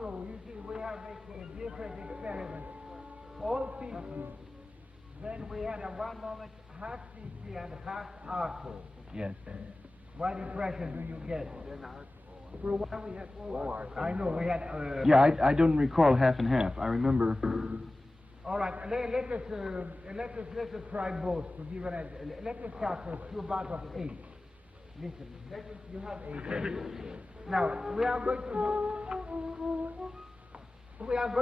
through. You see, we have a different experiment. All pieces. Then we had at one moment half PC and half arco. Yes. What impression do you get? For a while we had all arco. I know, we had... Yeah, I don't recall half and half. I remember... All right, let us try both to give an idea. Let us start with a few bars of 8. Listen, you have 8. Now, we are going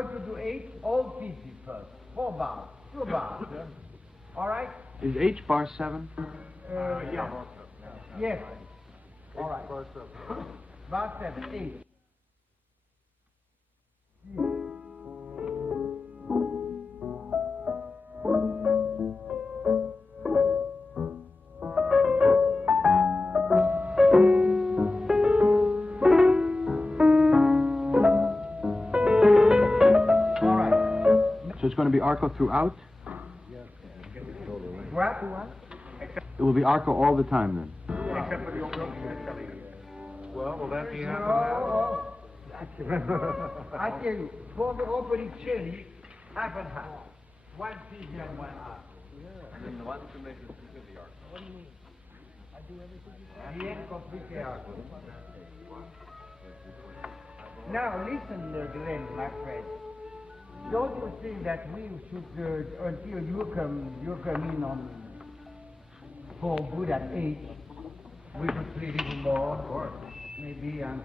to do 8 all pieces first. 4 bars, 2 bars. All right? Is H bar 7? Yeah. Yes. All right. Bar 7, 8. So it's going to be arco throughout? What? It will be arco all the time then? Except for the opening. Well, will that be No. I tell you, for the opening cherry, half and half. 1 piece and 1 half. And then the one to make it completely arco. What do you mean? I do everything you say. Yes, completely arco. Now listen, Glenn, my friend. Don't you think that we should, until you come in on for good at 8, we could play a little more, or maybe and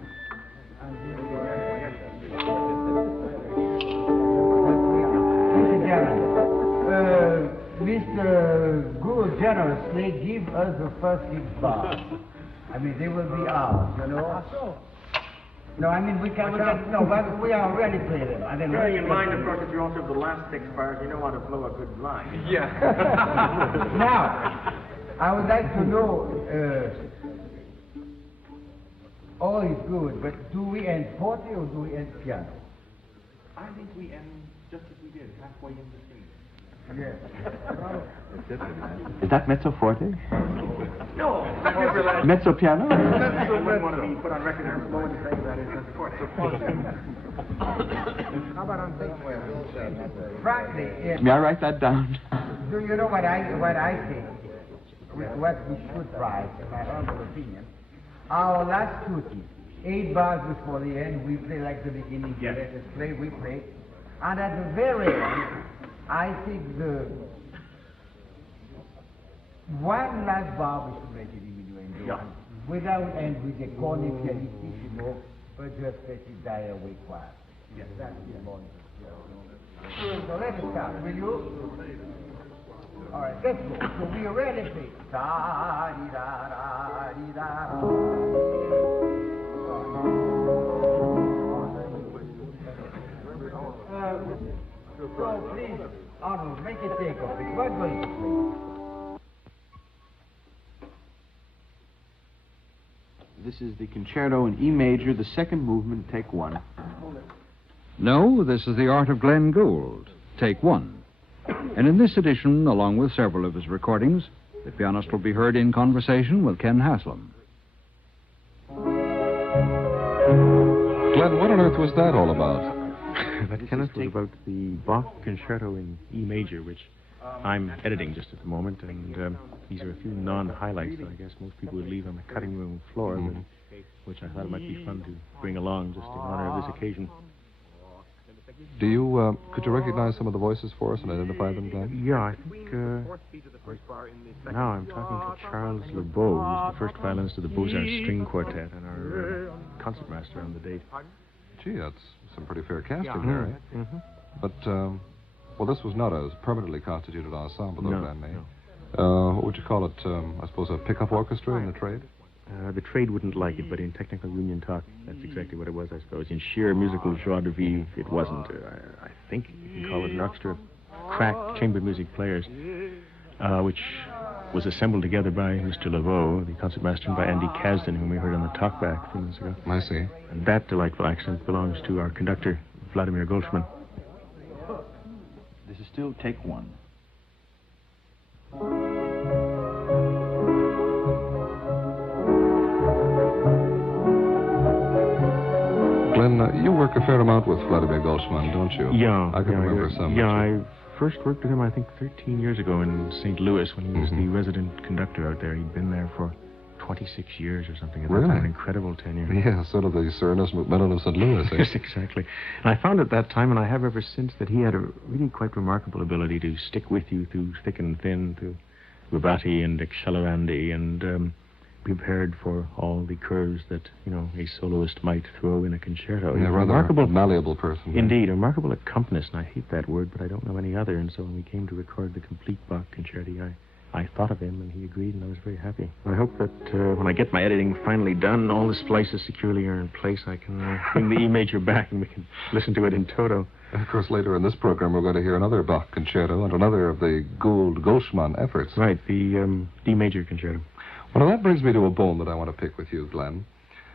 Mr. Good generously give us the first 6 bars. I mean, they will be ours, you know. No, I mean, we but we are already playing them. And then bearing in mind, of course, if you also have the last 6 bars, you don't want to blow a good line. Yeah. Now, I would like to know, all is good, but do we end forte or do we end piano? I think we end just as we did, halfway in between. Yes. Is that mezzo forte? No. Mezzo piano? I wouldn't want to be put on record as low and saying that is forte. How about on bass? Frankly, yes. May I write that down? Do you know what I think? What we should try, in my humble opinion, our last tutti, 8 bars before the end, we play like the beginning. Yes. Let us play, we play. And at the very end, I think the one last bar we should make it diminuendo. Yeah. Without end with the corny pianissimo, but just let it die away quiet. Yes. That's the point. So let us start, will you? All right, let's go. So we already play. Da di da da di da. So please, Arnold, make a take of it. We're going to play. This is the concerto in E major, the second movement, take 1. No, this is the art of Glenn Gould, take 1. And in this edition, along with several of his recordings, the pianist will be heard in conversation with Ken Haslam. Glenn, what on earth was that all about? That, Kenneth, was about the Bach concerto in E major, which I'm editing just at the moment, and these are a few non-highlights that I guess most people would leave on the cutting room floor, but which I thought it might be fun to bring along just in honor of this occasion. Do you, could you recognize some of the voices for us and identify them, Glenn? Yeah, I think, now I'm talking to Charles Lebeau, who's the first violinist of the Beaux-Arts String Quartet and our concertmaster on the date. Gee, that's some pretty fair casting there, eh? Mm-hmm. But, well, this was not a permanently constituted ensemble, though, Glenn, eh? No. What would you call it? I suppose a pickup orchestra in the trade? The trade wouldn't like it, but in technical union talk, that's exactly what it was, I suppose. In sheer musical joie de vivre, it wasn't. I think you can call it an orchestra of cracked chamber music players, which was assembled together by Mr. Laveau, the concertmaster, and by Andy Kasdan, whom we heard on the talkback a few minutes ago. I see. And that delightful accent belongs to our conductor, Vladimir Goldschman. This is still take 1. Glenn, Glenn, you work a fair amount with Vladimir Golschmann, don't you? Yeah. I can remember some. Yeah, I first worked with him, I think, 13 years ago in St. Louis when he was the resident conductor out there. He'd been there for 26 years or something. Really? That's an incredible tenure. Yeah, sort of the Sir Ernest Macmillan of St. Louis. Yes, exactly. And I found at that time, and I have ever since, that he had a really quite remarkable ability to stick with you through thick and thin, through Rubati and Excelerandi, and be prepared for all the curves that, a soloist might throw in a concerto. Yeah, rather remarkable, malleable person. Indeed, a remarkable accompanist, and I hate that word, but I don't know any other, and so when we came to record the complete Bach Concerti, I thought of him, and he agreed, and I was very happy. I hope that when I get my editing finally done, all the splices securely are in place, I can bring the E major back, and we can listen to it in toto. Of course, later in this program, we're going to hear another Bach Concerto and another of the Gould-Golschmann efforts. Right, the D major Concerto. Well, that brings me to a bone that I want to pick with you, Glenn.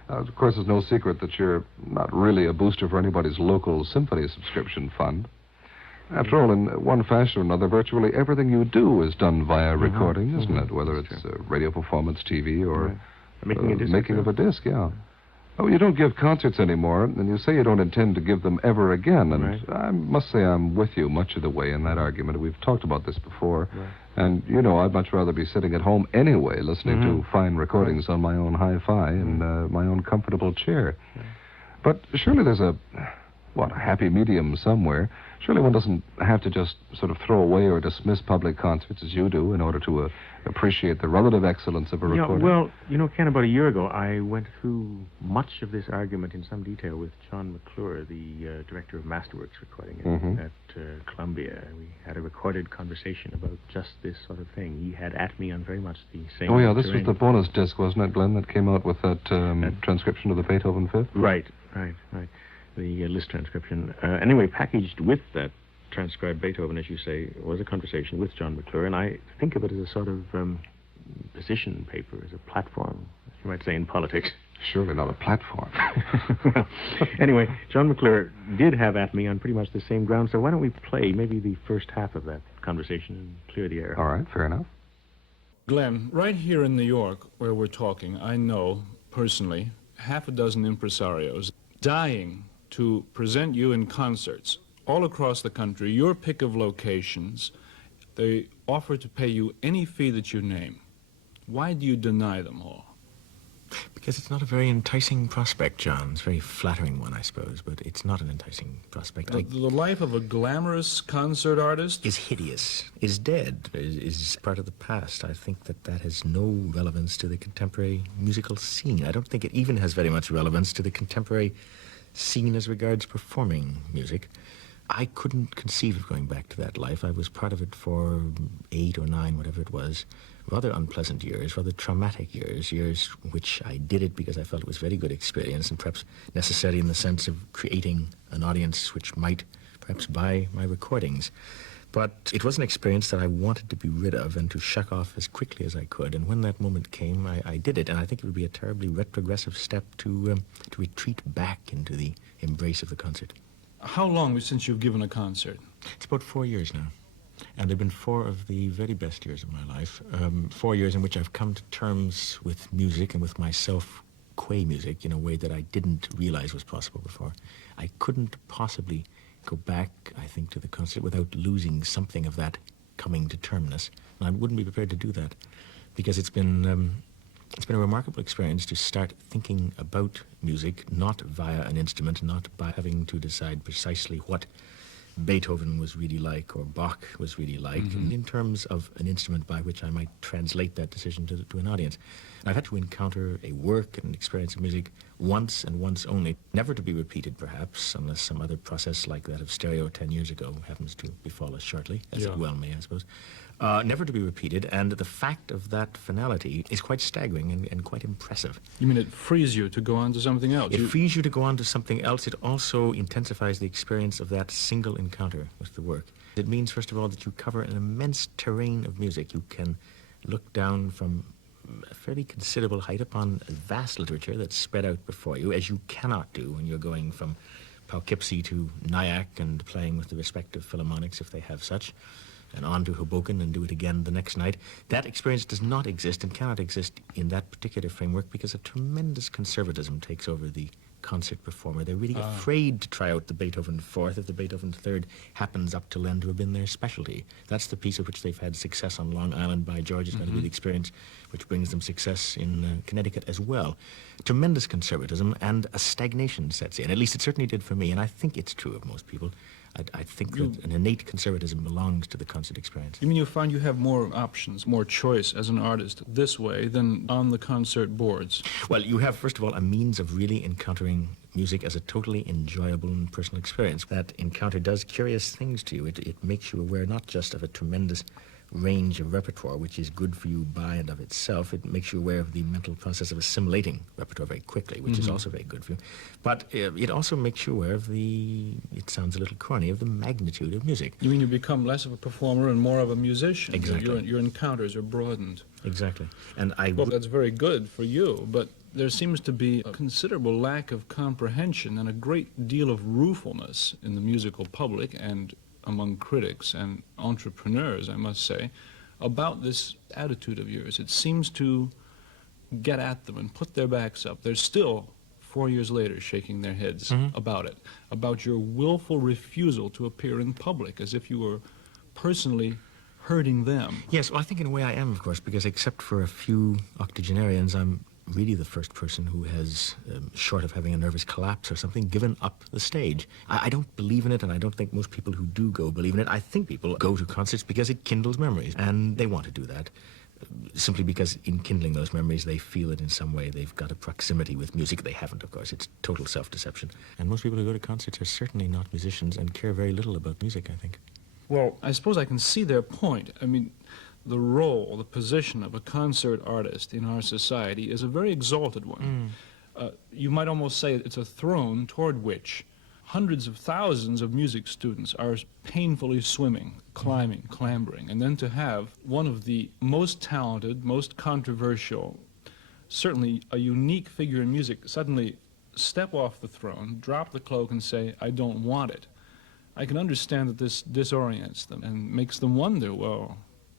Of course, it's no secret that you're not really a booster for anybody's local symphony subscription fund. After all, in one fashion or another, virtually everything you do is done via recording, isn't it? Whether it's radio performance, TV, or making of a disc, yeah. Oh, you don't give concerts anymore, and you say you don't intend to give them ever again. And I must say I'm with you much of the way in that argument. We've talked about this before. And, I'd much rather be sitting at home anyway, listening to fine recordings on my own hi-fi and my own comfortable chair. But surely there's a happy medium somewhere. Surely one doesn't have to just sort of throw away or dismiss public concerts as you do in order to appreciate the relative excellence of a recording. Well, Ken, about a year ago, I went through much of this argument in some detail with John McClure, the director of Masterworks Recording at Columbia. We had a recorded conversation about just this sort of thing. He had at me on very much the same this was the bonus disc, wasn't it, Glenn, that came out with that transcription of the Beethoven Fifth? Right. The Liszt transcription. Anyway, packaged with that transcribed Beethoven, as you say, was a conversation with John McClure, and I think of it as a sort of position paper, as a platform, as you might say in politics. Surely not a platform. Well, anyway, John McClure did have at me on pretty much the same ground, so why don't we play maybe the first half of that conversation and clear the air. All right, fair enough. Glenn, right here in New York, where we're talking, I know, personally, half a dozen impresarios dying to present you in concerts all across the country, your pick of locations. They offer to pay you any fee that you name. Why do you deny them all? Because it's not a very enticing prospect, John. It's a very flattering one, I suppose, but it's not an enticing prospect. The life of a glamorous concert artist is hideous, is dead, is part of the past. I think that has no relevance to the contemporary musical scene. I don't think it even has very much relevance to the contemporary scene as regards performing music. I couldn't conceive of going back to that life. I was part of it for 8 or 9, whatever it was. Rather unpleasant years, rather traumatic years which I did it because I felt it was a very good experience and perhaps necessary in the sense of creating an audience which might perhaps buy my recordings. But it was an experience that I wanted to be rid of and to shuck off as quickly as I could. And when that moment came, I did it. And I think it would be a terribly retrogressive step to retreat back into the embrace of the concert. How long since you've given a concert? It's about 4 years now. And they've been 4 of the very best years of my life. 4 years in which I've come to terms with music and with myself qua music in a way that I didn't realize was possible before. I couldn't possibly go back, I think, to the concert without losing something of that coming to terminus. And I wouldn't be prepared to do that because it's been a remarkable experience to start thinking about music, not via an instrument, not by having to decide precisely what Beethoven was really like or Bach was really like in terms of an instrument by which I might translate that decision to an audience. I've had to encounter a work and an experience of music once and once only, never to be repeated perhaps, unless some other process like that of stereo 10 years ago happens to befall us shortly, as it well may, I suppose. Never to be repeated, and the fact of that finality is quite staggering and quite impressive. You mean it frees you to go on to something else? It frees you to go on to something else. It also intensifies the experience of that single encounter with the work. It means, first of all, that you cover an immense terrain of music. You can look down from a fairly considerable height upon a vast literature that's spread out before you, as you cannot do when you're going from Poughkeepsie to Nyack and playing with the respective philharmonics, if they have such, and on to Hoboken and do it again the next night. That experience does not exist and cannot exist in that particular framework because a tremendous conservatism takes over the concert performer. They're really afraid to try out the Beethoven Fourth if the Beethoven Third happens up to then to have been their specialty. That's the piece of which they've had success on Long Island by George. It's going to be the experience which brings them success in Connecticut as well. Tremendous conservatism and a stagnation sets in. At least it certainly did for me, and I think it's true of most people. I think that an innate conservatism belongs to the concert experience. You mean you find you have more options, more choice as an artist this way than on the concert boards? Well, you have, first of all, a means of really encountering music as a totally enjoyable and personal experience. That encounter does curious things to you. It makes you aware not just of a tremendous range of repertoire, which is good for you by and of itself. It makes you aware of the mental process of assimilating repertoire very quickly, which is also very good for you. But it also makes you aware of it sounds a little corny, of the magnitude of music. You mean you become less of a performer and more of a musician? Exactly. Your encounters are broadened. Exactly. And Well, that's very good for you, but there seems to be a considerable lack of comprehension and a great deal of ruefulness in the musical public and among critics and entrepreneurs, I must say, about this attitude of yours. It seems to get at them and put their backs up. They're still, 4 years later, shaking their heads about it, about your willful refusal to appear in public, as if you were personally hurting them. Yes, well, I think in a way I am, of course, because except for a few octogenarians, I'm really the first person who has, short of having a nervous collapse or something, given up the stage. I don't believe in it, and I don't think most people who do go believe in it. I think people go to concerts because it kindles memories, and they want to do that. Simply because in kindling those memories, they feel it in some way. They've got a proximity with music. They haven't, of course. It's total self-deception. And most people who go to concerts are certainly not musicians and care very little about music, I think. Well, I suppose I can see their point. I mean, the role, the position of a concert artist in our society is a very exalted one. You might almost say it's a throne toward which hundreds of thousands of music students are painfully swimming, climbing, clambering, and then to have one of the most talented, most controversial, certainly a unique figure in music suddenly step off the throne, drop the cloak and say, I don't want it. I can understand that this disorients them and makes them wonder, well,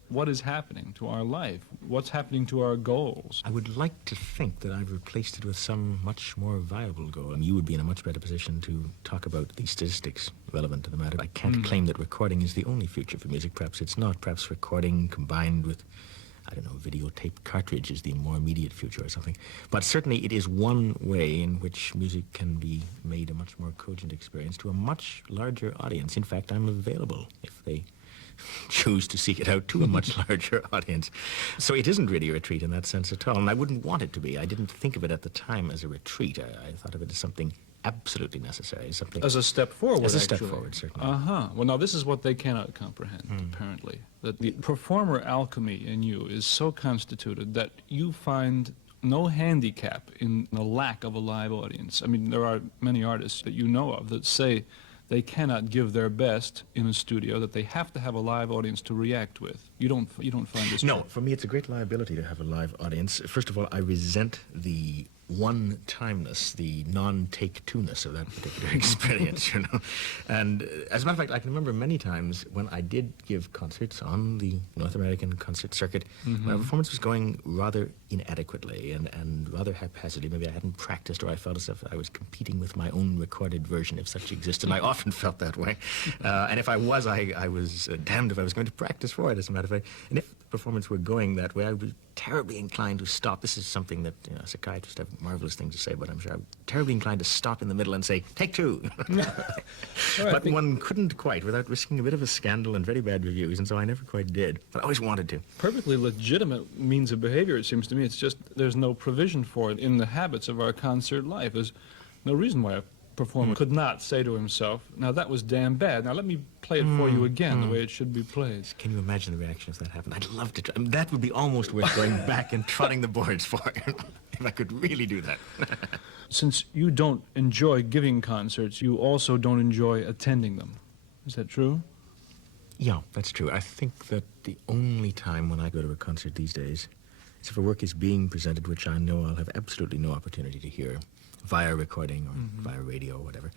what is happening to our life? What's happening to our goals? I would like to think that I've replaced it with some much more viable goal. And you would be in a much better position to talk about the statistics relevant to the matter. I can't claim that recording is the only future for music. Perhaps it's not. Perhaps recording combined with, I don't know, videotape cartridge is the more immediate future or something. But certainly it is one way in which music can be made a much more cogent experience to a much larger audience. In fact, I'm available if they choose to seek it out to a much larger audience. So it isn't really a retreat in that sense at all, and I wouldn't want it to be. I didn't think of it at the time as a retreat. I thought of it as something absolutely necessary, something... As a step forward, As a actually. step forward, certainly. Well, now this is what they cannot comprehend, apparently. That the performer alchemy in you is so constituted that you find no handicap in the lack of a live audience. I mean, there are many artists that you know of that say they cannot give their best in a studio, that they have to have a live audience to react with. You don't find this No, true? for me it's a great liability to have a live audience. First of all, I resent the one-timeness, the non-take-two-ness of that particular experience, you know. And as a matter of fact, I can remember many times when I did give concerts on the North American concert circuit, my performance was going rather inadequately and rather haphazardly. Maybe I hadn't practiced, or I felt as if I was competing with my own recorded version, if such existed. And I often felt that way. And if I was, I was damned if I was going to practice for it, as a matter of fact. And if the performance were going that way, I would be terribly inclined to stop. This is something that psychiatrists have marvelous things to say, but I'm sure I'm terribly inclined to stop in the middle and say, take two. But one couldn't quite without risking a bit of a scandal and very bad reviews, and so I never quite did. But I always wanted to. Perfectly legitimate means of behavior, it seems to me. It's just there's no provision for it in the habits of our concert life. There's no reason why a performer could not say to himself, now that was damn bad. Now let me play it for you again the way it should be played. Can you imagine the reaction if that happened? I'd love to try. I mean, that would be almost worth going back and trotting the boards for, if I could really do that. Since you don't enjoy giving concerts, you also don't enjoy attending them. Is that true? Yeah, that's true. I think that the only time when I go to a concert these days is if a work is being presented which I know I'll have absolutely no opportunity to hear via recording or via radio or whatever.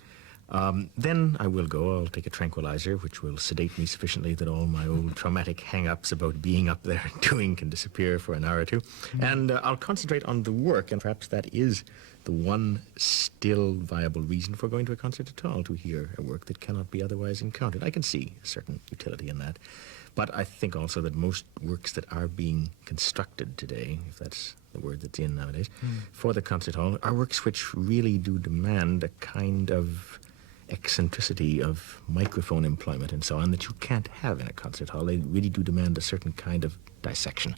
Then I will go. I'll take a tranquilizer, which will sedate me sufficiently that all my old traumatic hang-ups about being up there and doing can disappear for an hour or two. And I'll concentrate on the work, and perhaps that is the one still viable reason for going to a concert at all, to hear a work that cannot be otherwise encountered. I can see a certain utility in that. But I think also that most works that are being constructed today, if that's the word that's in nowadays, for the concert hall, are works which really do demand a kind of eccentricity of microphone employment and so on that you can't have in a concert hall. They really do demand a certain kind of dissection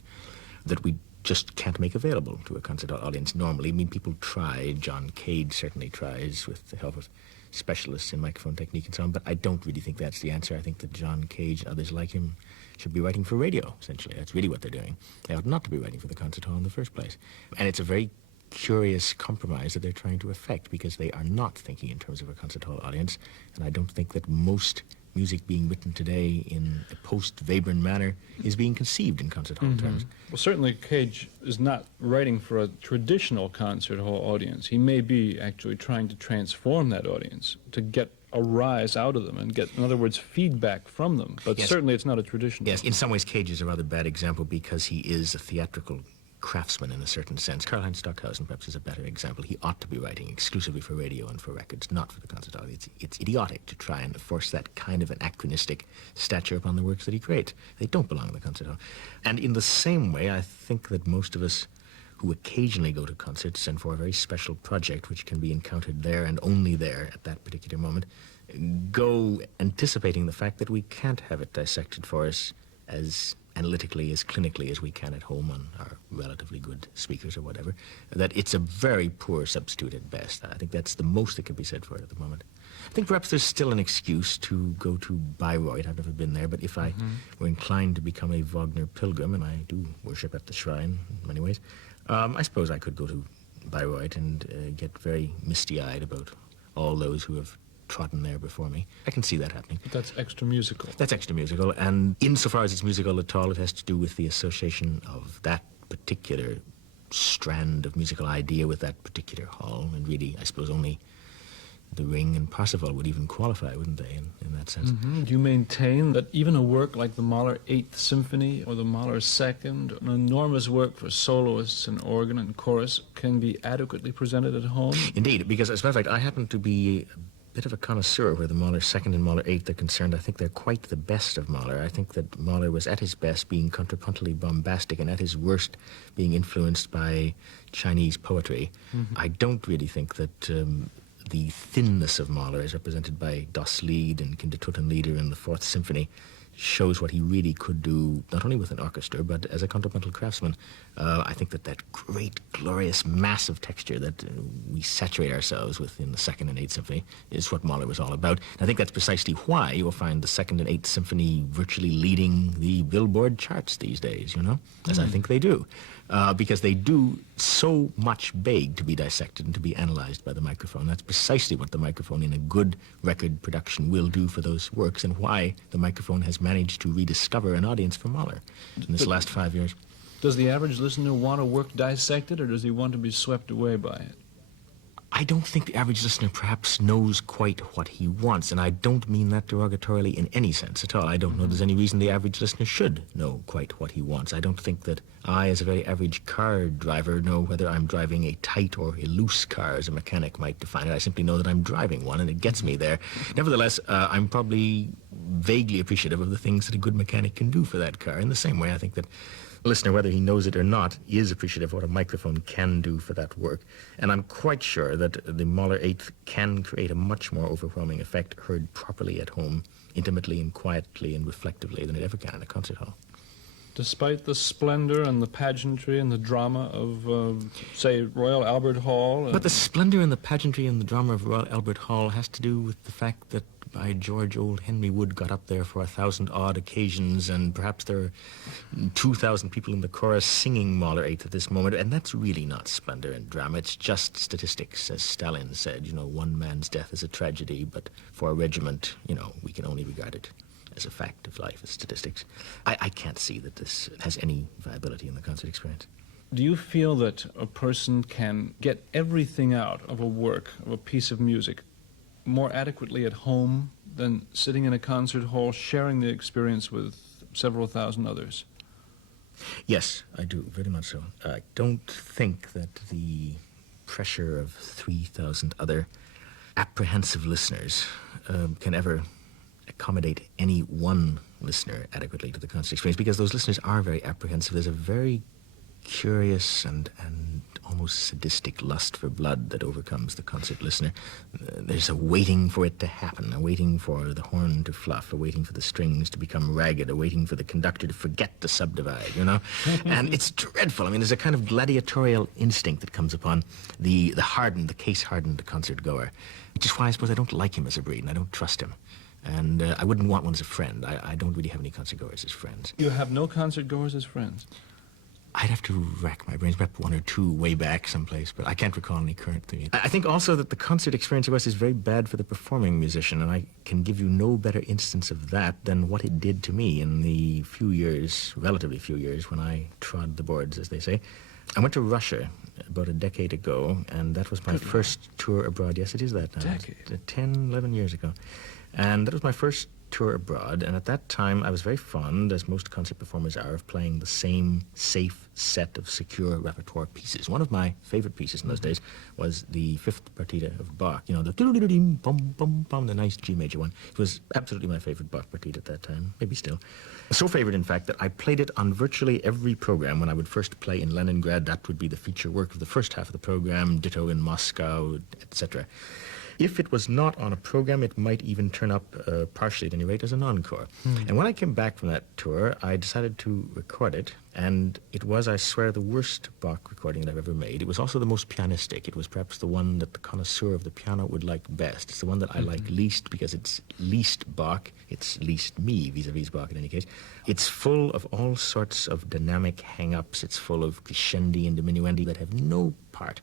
that we just can't make available to a concert hall audience normally. I mean, people try. John Cage certainly tries with the help of specialists in microphone technique and so on, but I don't really think that's the answer. I think that John Cage and others like him should be writing for radio, essentially. That's really what they're doing. They ought not to be writing for the concert hall in the first place. And it's a very curious compromise that they're trying to effect, because they are not thinking in terms of a concert hall audience, and I don't think that most music being written today in a post-Webern manner is being conceived in concert hall terms. Well, certainly Cage is not writing for a traditional concert hall audience. He may be actually trying to transform that audience, to get a rise out of them and get, in other words, feedback from them. But Yes. certainly it's not a traditional. Yes, in some ways Cage is a rather bad example because he is a theatrical craftsman in a certain sense. Karl-Heinz Stockhausen perhaps is a better example. He ought to be writing exclusively for radio and for records, not for the concert hall. It's idiotic to try and force that kind of anachronistic stature upon the works that he creates. They don't belong in the concert hall. And in the same way, I think that most of us who occasionally go to concerts and for a very special project which can be encountered there and only there at that particular moment, go anticipating the fact that we can't have it dissected for us as analytically, as clinically as we can at home on our relatively good speakers or whatever, that it's a very poor substitute at best. I think that's the most that can be said for it at the moment. I think perhaps there's still an excuse to go to Bayreuth. I've never been there, but if I were inclined to become a Wagner pilgrim, and I do worship at the shrine in many ways, I suppose I could go to Bayreuth and get very misty-eyed about all those who have trodden there before me. I can see that happening. But that's extra musical. That's extra musical, and insofar as it's musical at all, it has to do with the association of that particular strand of musical idea with that particular hall, and really, I suppose, only the Ring and Parsifal would even qualify, wouldn't they, in that sense? Do you maintain that even a work like the Mahler 8th Symphony or the Mahler 2nd, an enormous work for soloists and organ and chorus, can be adequately presented at home? Indeed, because as a matter of fact, I happen to be bit of a connoisseur where the Mahler 2nd and Mahler 8th are concerned. I think they're quite the best of Mahler. I think that Mahler was at his best being contrapuntally bombastic and at his worst being influenced by Chinese poetry. I don't really think that the thinness of Mahler, as represented by Das Lied and Kindertotenlieder in the 4th Symphony, shows what he really could do, not only with an orchestra, but as a contrapuntal craftsman. I think that that great, glorious, massive texture that we saturate ourselves with in the 2nd and 8th Symphony is what Mahler was all about. And I think that's precisely why you will find the 2nd and 8th Symphony virtually leading the Billboard charts these days, you know, as I think they do. Because they do so much beg to be dissected and to be analyzed by the microphone. That's precisely what the microphone in a good record production will do for those works, and why the microphone has managed to rediscover an audience for Mahler in this last 5 years. Does the average listener want a work dissected, or does he want to be swept away by it? I don't think the average listener perhaps knows quite what he wants, and I don't mean that derogatorily in any sense at all. I don't know there's any reason the average listener should know quite what he wants. I don't think that I, as a very average car driver, know whether I'm driving a tight or a loose car, as a mechanic might define it. I simply know that I'm driving one, and it gets me there. Nevertheless, I'm probably vaguely appreciative of the things that a good mechanic can do for that car. In the same way, I think that listener, whether he knows it or not, is appreciative of what a microphone can do for that work. And I'm quite sure that the Mahler 8th can create a much more overwhelming effect heard properly at home, intimately and quietly and reflectively, than it ever can in a concert hall. Despite the splendor and the pageantry and the drama of, say, Royal Albert Hall? But the splendor and the pageantry and the drama of Royal Albert Hall has to do with the fact that, by George, old Henry Wood got up there for 1,000-odd occasions, and perhaps there are 2,000 people in the chorus singing Mahler 8th at this moment, and that's really not splendor and drama. It's just statistics, as Stalin said. You know, one man's death is a tragedy, but for a regiment, you know, we can only regard it as a fact of life, as statistics. I can't see that this has any viability in the concert experience. Do you feel that a person can get everything out of a work, of a piece of music, more adequately at home than sitting in a concert hall sharing the experience with several thousand others? Yes, I do, very much so. I don't think that the pressure of 3,000 other apprehensive listeners can ever accommodate any one listener adequately to the concert experience, because those listeners are very apprehensive. There's a very curious and almost sadistic lust for blood that overcomes the concert listener. There's a waiting for it to happen, a waiting for the horn to fluff, a waiting for the strings to become ragged, a waiting for the conductor to forget to subdivide, you know? And it's dreadful. I mean, there's a kind of gladiatorial instinct that comes upon the case-hardened concert goer, which is why I suppose I don't like him as a breed, and I don't trust him. And I wouldn't want one as a friend. I don't really have any concert goers as friends. You have no concert goers as friends? I'd have to rack my brains, perhaps one or two way back someplace, but I can't recall any currently. I think also that the concert experience of us is very bad for the performing musician, and I can give you no better instance of that than what it did to me in the relatively few years, when I trod the boards, as they say. I went to Russia about a decade ago, and that was my first tour abroad. Yes, it is that now. Decade. 10, 11 years ago. And that was my first tour abroad, and at that time I was very fond, as most concert performers are, of playing the same safe set of secure repertoire pieces. One of my favorite pieces in those days was the Fifth Partita of Bach, you know, the the nice G major one. It was absolutely my favorite Bach partita at that time, maybe still. So favorite, in fact, that I played it on virtually every program. When I would first play in Leningrad, that would be the feature work of the first half of the program, ditto in Moscow, etc. If it was not on a program, it might even turn up, partially at any rate, as an encore. And when I came back from that tour, I decided to record it, and it was, I swear, the worst Bach recording that I've ever made. It was also the most pianistic. It was perhaps the one that the connoisseur of the piano would like best. It's the one that I like least, because it's least Bach. It's least me, vis-a-vis Bach in any case. It's full of all sorts of dynamic hang-ups. It's full of crescendi and diminuendi that have no part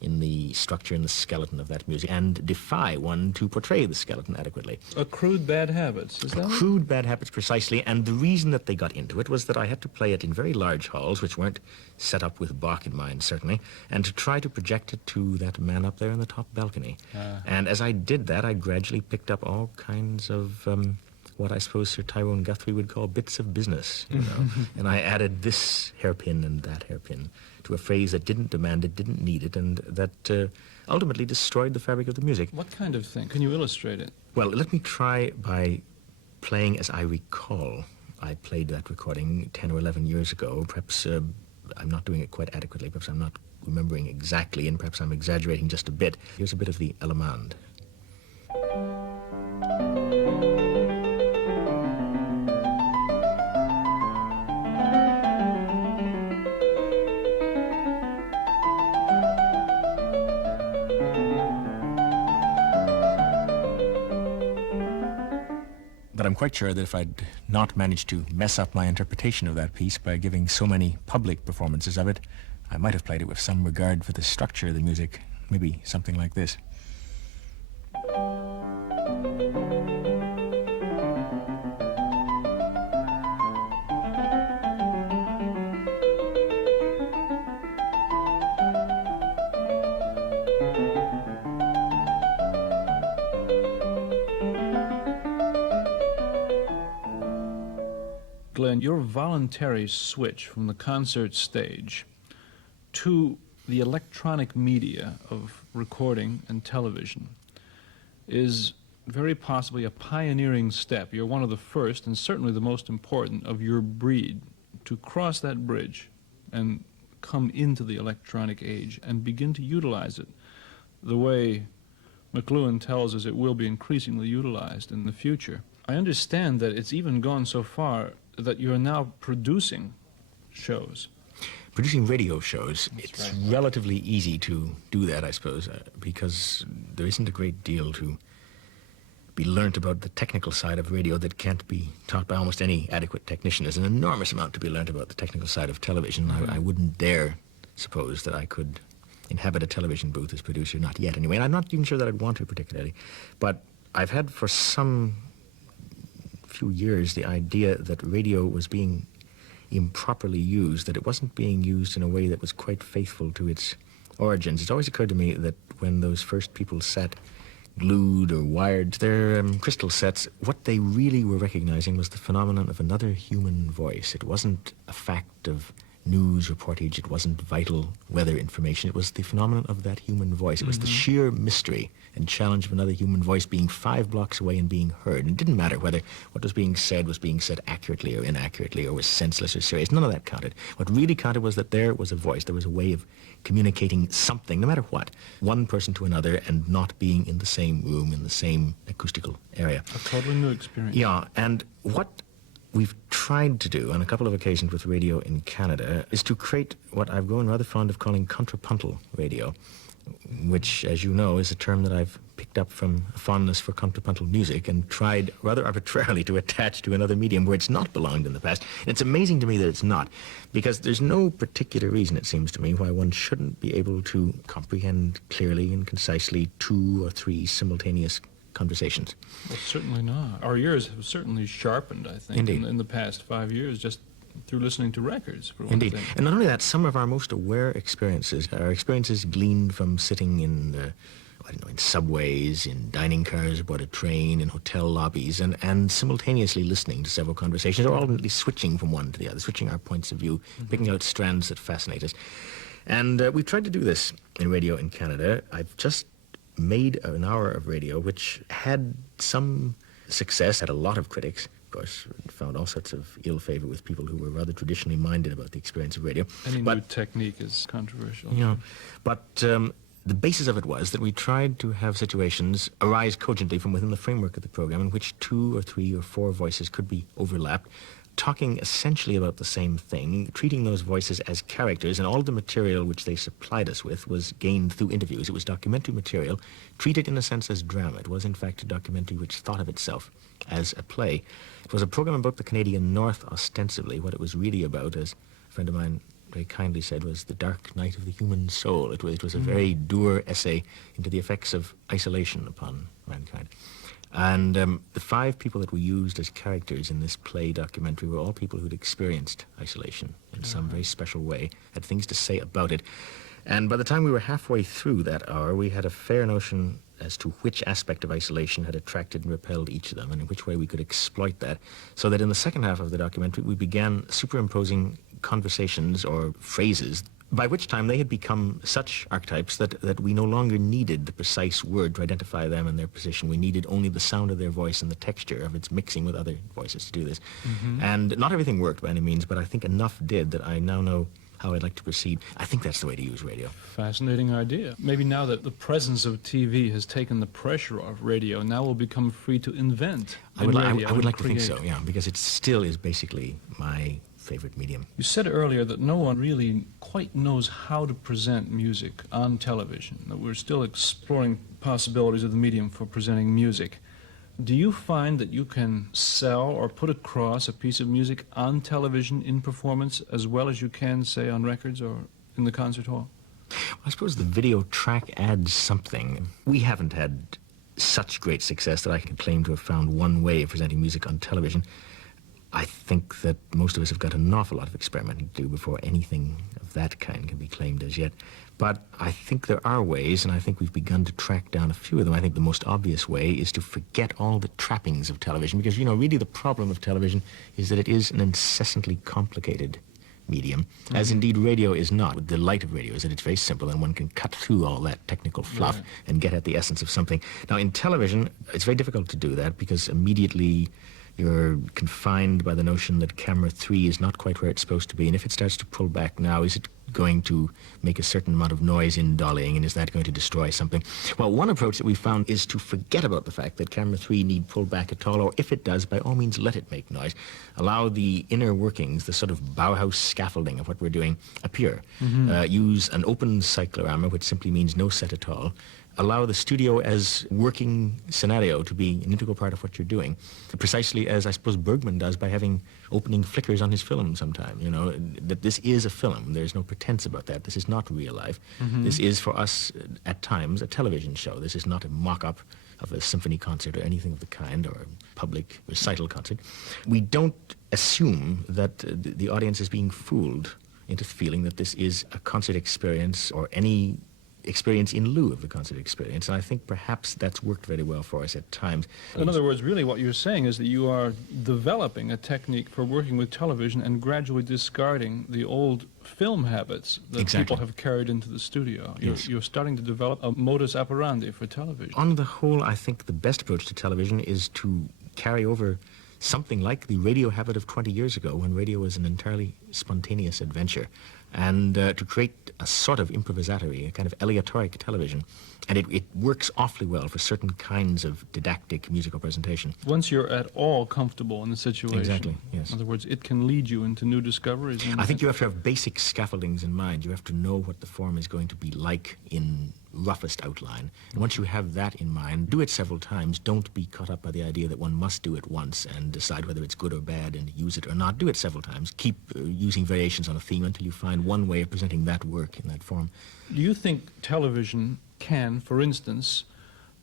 in the structure and the skeleton of that music, and defy one to portray the skeleton adequately. Accrued bad habits, is that it? Accrued bad habits, precisely, and the reason that they got into it was that I had to play it in very large halls, which weren't set up with Bach in mind, certainly, and to try to project it to that man up there in the top balcony. And as I did that, I gradually picked up all kinds of what I suppose Sir Tyrone Guthrie would call bits of business, you know. And I added this hairpin and that hairpin to a phrase that didn't demand it, didn't need it, and that ultimately destroyed the fabric of the music. What kind of thing? Can you illustrate it? Well, let me try by playing as I recall. I played that recording 10 or 11 years ago. Perhaps I'm not doing it quite adequately. Perhaps I'm not remembering exactly, and perhaps I'm exaggerating just a bit. Here's a bit of the Allemande. But I'm quite sure that if I'd not managed to mess up my interpretation of that piece by giving so many public performances of it, I might have played it with some regard for the structure of the music, maybe something like this. Glenn, your voluntary switch from the concert stage to the electronic media of recording and television is very possibly a pioneering step. You're one of the first, and certainly the most important, of your breed to cross that bridge and come into the electronic age and begin to utilize it the way McLuhan tells us it will be increasingly utilized in the future. I understand that it's even gone so far that you're now producing shows. Producing radio shows, it's relatively easy to do that, I suppose, because there isn't a great deal to be learnt about the technical side of radio that can't be taught by almost any adequate technician. There's an enormous amount to be learnt about the technical side of television. I wouldn't dare suppose that I could inhabit a television booth as producer, not yet anyway, and I'm not even sure that I'd want to particularly. But I've had for some few years the idea that radio was being improperly used, that it wasn't being used in a way that was quite faithful to its origins. It's always occurred to me that when those first people sat glued or wired to their crystal sets, what they really were recognizing was the phenomenon of another human voice. It wasn't a fact of news reportage. It wasn't vital weather information. It was the phenomenon of that human voice. It was the sheer mystery and challenge of another human voice being 5 blocks away and being heard. And it didn't matter whether what was being said accurately or inaccurately or was senseless or serious. None of that counted. What really counted was that there was a voice. There was a way of communicating something, no matter what, one person to another, and not being in the same room, in the same acoustical area. A totally new experience. Yeah, and what we've tried to do on a couple of occasions with radio in Canada is to create what I've grown rather fond of calling contrapuntal radio, which, as you know, is a term that I've picked up from a fondness for contrapuntal music and tried rather arbitrarily to attach to another medium where it's not belonged in the past. And it's amazing to me that it's not, because there's no particular reason, it seems to me, why one shouldn't be able to comprehend clearly and concisely 2 or 3 simultaneous conversations. Well, certainly not. Our ears have certainly sharpened, I think, in the past 5 years, just through listening to records, for one Indeed. thing. And not only that, some of our most aware experiences are experiences gleaned from sitting in, in subways, in dining cars aboard a train, in hotel lobbies, and simultaneously listening to several conversations, or alternately switching from one to the other, switching our points of view, picking out strands that fascinate us. And we've tried to do this in radio in Canada. I've just made an hour of radio which had some success, had a lot of critics. Of course, found all sorts of ill favor with people who were rather traditionally minded about the experience of radio. Any new technique is controversial. Yeah, but the basis of it was that we tried to have situations arise cogently from within the framework of the program in which 2 or 3 or 4 voices could be overlapped, talking essentially about the same thing, treating those voices as characters, and all of the material which they supplied us with was gained through interviews. It was documentary material, treated in a sense as drama. It was in fact a documentary which thought of itself as a play. It was a program about the Canadian North, ostensibly. What it was really about, as a friend of mine very kindly said, was the dark night of the human soul. It was a very dour essay into the effects of isolation upon mankind. And the 5 people that we used as characters in this play documentary were all people who'd experienced isolation in some very special way, had things to say about it. And by the time we were halfway through that hour, we had a fair notion as to which aspect of isolation had attracted and repelled each of them, and in which way we could exploit that. So that in the second half of the documentary, we began superimposing conversations or phrases, by which time they had become such archetypes that we no longer needed the precise word to identify them and their position. We needed only the sound of their voice and the texture of its mixing with other voices to do this. And not everything worked by any means, but I think enough did that I now know how I'd like to proceed. I think that's the way to use radio. Fascinating idea. Maybe now that the presence of TV has taken the pressure off radio, now we'll become free to invent. I would like to think so, yeah, because it still is basically my favorite medium. You said earlier that no one really quite knows how to present music on television, that we're still exploring possibilities of the medium for presenting music. Do you find that you can sell or put across a piece of music on television in performance as well as you can, say, on records or in the concert hall? Well, I suppose the video track adds something. We haven't had such great success that I can claim to have found one way of presenting music on television. I think that most of us have got an awful lot of experimenting to do before anything of that kind can be claimed as yet. But I think there are ways, and I think we've begun to track down a few of them. I think the most obvious way is to forget all the trappings of television, because, you know, really the problem of television is that it is an incessantly complicated medium, as indeed radio is not. The delight of radio is that it's very simple and one can cut through all that technical fluff and get at the essence of something. Now, in television, it's very difficult to do that because immediately you're confined by the notion that camera 3 is not quite where it's supposed to be, and if it starts to pull back now, is it going to make a certain amount of noise in dollying, and is that going to destroy something? Well, one approach that we found is to forget about the fact that camera 3 need pull back at all, or if it does, by all means let it make noise. Allow the inner workings, the sort of Bauhaus scaffolding of what we're doing, appear. Use an open cyclorama, which simply means no set at all. Allow the studio as working scenario to be an integral part of what you're doing, precisely as I suppose Bergman does by having opening flickers on his film sometime, you know, that this is a film. There's no pretense about that. This is not real life. This is, for us, at times, a television show. This is not a mock-up of a symphony concert or anything of the kind, or a public recital concert. We don't assume that the audience is being fooled into feeling that this is a concert experience or any experience in lieu of the concert experience. And I think perhaps that's worked very well for us at times. In other words, really what you're saying is that you are developing a technique for working with television and gradually discarding the old film habits that Exactly. people have carried into the studio. Yes. You're starting to develop a modus operandi for television. On the whole, I think the best approach to television is to carry over something like the radio habit of 20 years ago, when radio was an entirely spontaneous adventure, and to create a sort of improvisatory, a kind of aleatoric television. And it works awfully well for certain kinds of didactic musical presentation. Once you're at all comfortable in the situation. Exactly, yes. In other words, it can lead you into new discoveries. I think you have to have basic scaffoldings in mind. You have to know what the form is going to be like in roughest outline. And once you have that in mind, do it several times. Don't be caught up by the idea that one must do it once and decide whether it's good or bad and use it or not. Do it several times. Keep using variations on a theme until you find one way of presenting that work in that form. Do you think television can, for instance,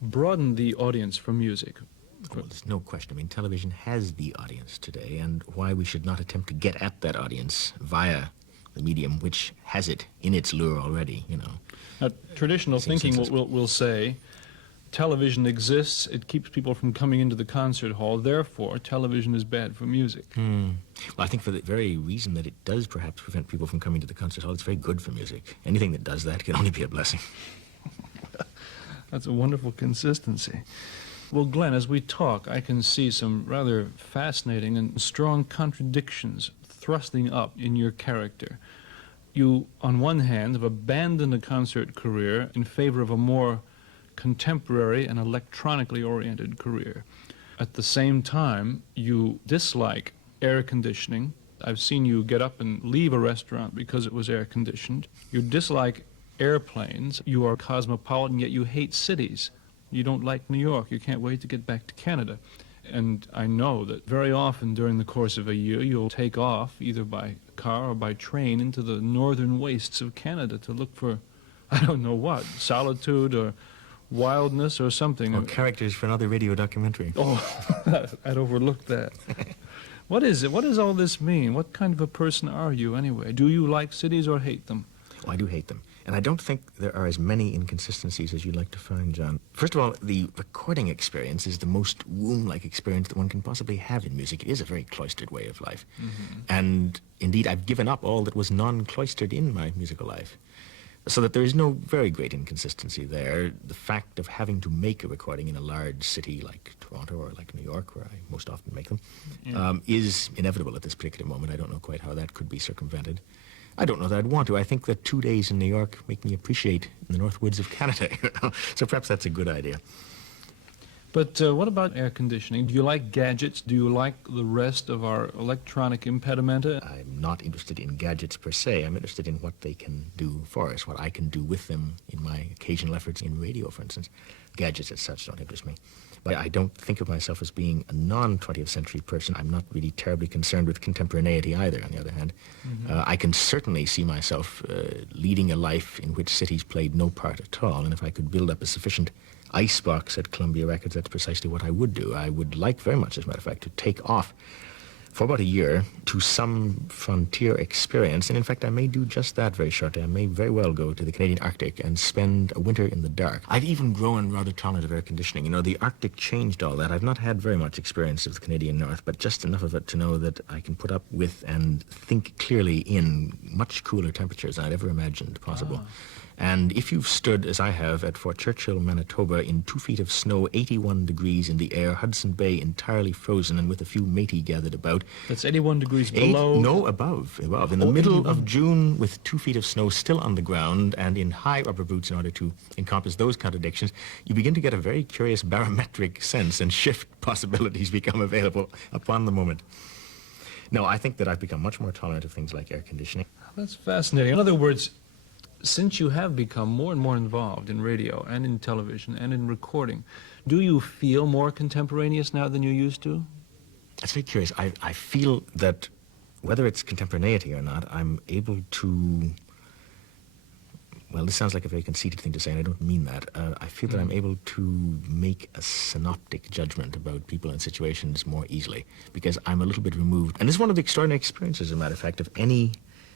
broaden the audience for music? Well, there's no question. I mean, television has the audience today, and why we should not attempt to get at that audience via the medium which has it in its lure already, you know. Now, traditional Seems thinking sensible. will say television exists, it keeps people from coming into the concert hall, therefore television is bad for music. Well, I think for the very reason that it does perhaps prevent people from coming to the concert hall, it's very good for music. Anything that does that can only be a blessing. That's a wonderful consistency. Well, Glenn, as we talk, I can see some rather fascinating and strong contradictions thrusting up in your character. You, on one hand, have abandoned a concert career in favor of a more contemporary and electronically oriented career. At the same time, you dislike air conditioning. I've seen you get up and leave a restaurant because it was air conditioned. You dislike airplanes. You are cosmopolitan, yet you hate cities. You don't like New York. You can't wait to get back to Canada. And I know that very often during the course of a year, you'll take off either by car or by train into the northern wastes of Canada to look for, I don't know what, solitude or wildness or something. Or characters for another radio documentary. Oh, I'd overlooked that. What is it? What does all this mean? What kind of a person are you anyway? Do you like cities or hate them? Oh, I do hate them. And I don't think there are as many inconsistencies as you'd like to find, John. First of all, the recording experience is the most womb-like experience that one can possibly have in music. It is a very cloistered way of life. And indeed, I've given up all that was non-cloistered in my musical life. So that there is no very great inconsistency there. The fact of having to make a recording in a large city like Toronto or like New York, where I most often make them, is inevitable at this particular moment. I don't know quite how that could be circumvented. I don't know that I'd want to. I think that 2 days in New York make me appreciate the North Woods of Canada. So perhaps that's a good idea. But what about air conditioning? Do you like gadgets? Do you like the rest of our electronic impedimenta? I'm not interested in gadgets per se. I'm interested in what they can do for us, what I can do with them in my occasional efforts in radio, for instance. Gadgets as such don't interest me. But I don't think of myself as being a non-20th century person. I'm not really terribly concerned with contemporaneity either, on the other hand. I can certainly see myself leading a life in which cities played no part at all, and if I could build up a sufficient icebox at Columbia Records, that's precisely what I would do. I would like very much, as a matter of fact, to take off for about a year to some frontier experience, and in fact I may do just that very shortly. I may very well go to the Canadian Arctic and spend a winter in the dark. I've even grown rather tolerant of air conditioning. You know, the Arctic changed all that. I've not had very much experience of the Canadian North, but just enough of it to know that I can put up with and think clearly in much cooler temperatures than I'd ever imagined possible. And if you've stood, as I have, at Fort Churchill, Manitoba, in 2 feet of snow, 81 degrees in the air, Hudson Bay entirely frozen, and with a few matey gathered about. That's 81 degrees below? No, above. In the middle of June, with 2 feet of snow still on the ground, and in high rubber boots in order to encompass those contradictions, you begin to get a very curious barometric sense, and shift possibilities become available upon the moment. No, I think that I've become much more tolerant of things like air conditioning. That's fascinating. In other words, since you have become more and more involved in radio and in television and in recording, do you feel more contemporaneous now than you used to? That's very curious. I feel that whether it's contemporaneity or not, I'm able to... Well, this sounds like a very conceited thing to say, and I don't mean that. I feel that I'm able to make a synoptic judgment about people and situations more easily, because I'm a little bit removed. And this is one of the extraordinary experiences, as a matter of fact, of any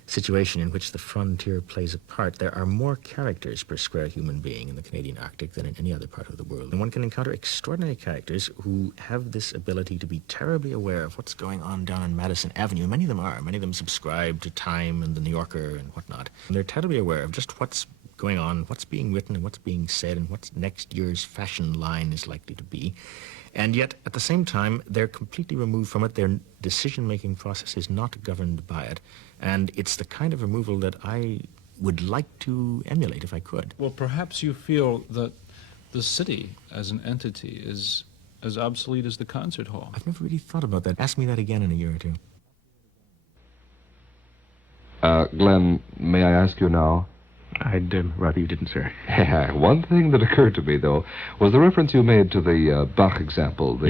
situation in which the frontier plays a part, there are more characters per square human being in the Canadian Arctic than in any other part of the world. And one can encounter extraordinary characters who have this ability to be terribly aware of what's going on down on Madison Avenue. Many of them are. Many of them subscribe to Time and the New Yorker and whatnot. And they're terribly aware of just what's going on, what's being written and what's being said, and what next year's fashion line is likely to be. And yet, at the same time, they're completely removed from it. Their decision-making process is not governed by it. And it's the kind of removal that I would like to emulate if I could. Well, perhaps you feel that the city as an entity is as obsolete as the concert hall. I've never really thought about that. Ask me that again in a year or two. Glenn, may I ask you now? I'd rather you didn't, sir. One thing that occurred to me, though, was the reference you made to the Bach example, the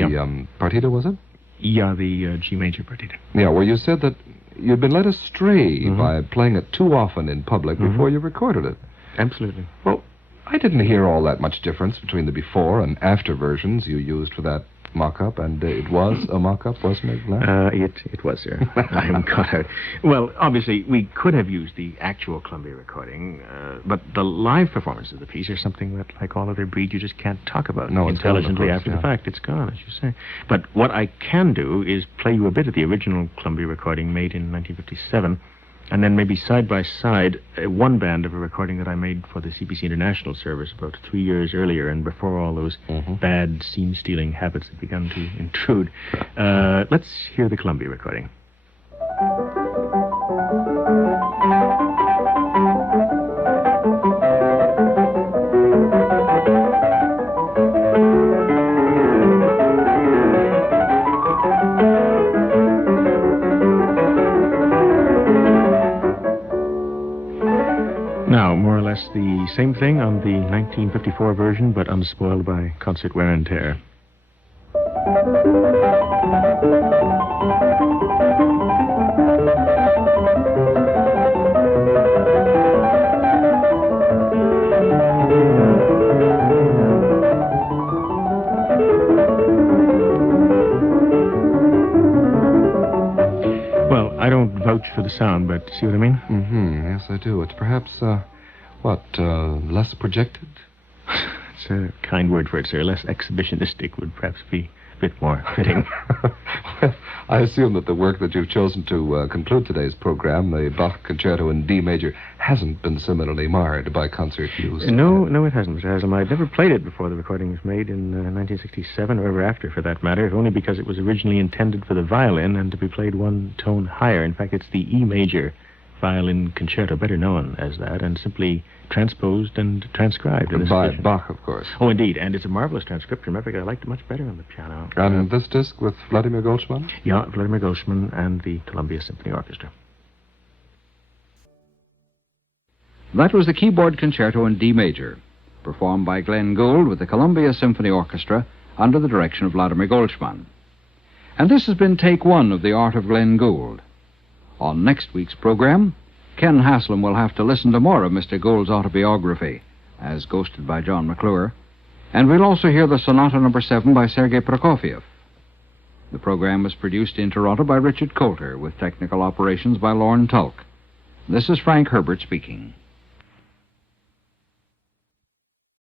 partita, was it? Yeah, the G major partita. Yeah, where you said that you'd been led astray by playing it too often in public before you recorded it. Absolutely. Well, I didn't hear all that much difference between the before and after versions you used for that mock-up, and it was a mock-up, wasn't it, Glenn? It was, sir. I am caught out. Well, obviously, we could have used the actual Columbia recording, but the live performance of the piece are something that, like all other breed, you just can't talk about intelligently after the fact. It's gone, as you say. But what I can do is play you a bit of the original Columbia recording made in 1957, and then maybe side by side, one band of a recording that I made for the CBC International service about 3 years earlier, and before all those bad scene-stealing habits had begun to intrude. Let's hear the Columbia recording. Now, more or less the same thing on the 1954 version, but unspoiled by concert wear and tear. Well, I don't vouch for the sound, but see what I mean? Yes, I do. It's perhaps, less projected? It's a kind word for it, sir. Less exhibitionistic would perhaps be a bit more fitting. Well, I assume that the work that you've chosen to conclude today's program, the Bach Concerto in D major, hasn't been similarly marred by concert use. No, it hasn't, Mr. Haslam. I'd never played it before the recording was made in 1967, or ever after, for that matter, only because it was originally intended for the violin and to be played one tone higher. In fact, it's the E major violin concerto, better known as that, and simply transposed and transcribed in this by edition. Bach, of course. Oh, indeed, and it's a marvelous transcription. Matter of fact, I liked it much better on the piano. And this disc with Vladimir Goldsman? Yeah, Vladimir Goldsman and the Columbia Symphony Orchestra. That was the Keyboard Concerto in D major, performed by Glenn Gould with the Columbia Symphony Orchestra under the direction of Vladimir Goldsman. And this has been Take One of The Art of Glenn Gould. On next week's program, Ken Haslam will have to listen to more of Mr. Gould's autobiography, as ghosted by John McClure, and we'll also hear the Sonata No. 7 by Sergei Prokofiev. The program was produced in Toronto by Richard Coulter, with technical operations by Lorne Tulk. This is Frank Herbert speaking.